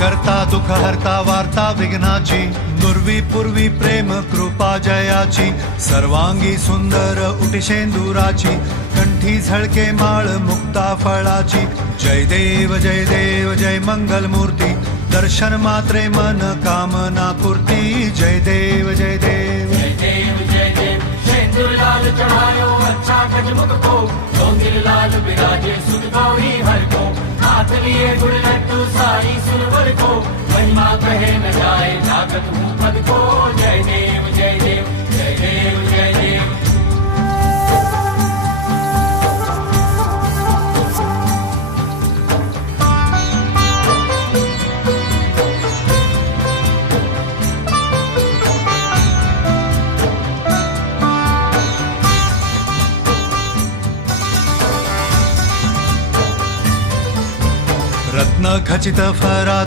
करता दुःख हरता वार्ता विघ्नाची, नुरवी पूर्वी प्रेम कृपा जयाची, सर्वांगी सुंदर उटिशेंदुराची, कंठी झळके माळ मुक्ता फळाची. जय देव जय मंगल मूर्ती, दर्शन मात्रे मन कामना पूर्ती. जय देव जय देव शेंदूर लाल चढ़ायो अच्छा गजमुख को, डोंगिर लाल बिराजे सुध गौरी हर को, हाथ लिए गुड़ लड्डू सारी सुरवर को, महिमा कहे न जाए जागत हूँ पद को. जय देव जय देव जय देव जय देव. रत्न खचित फरा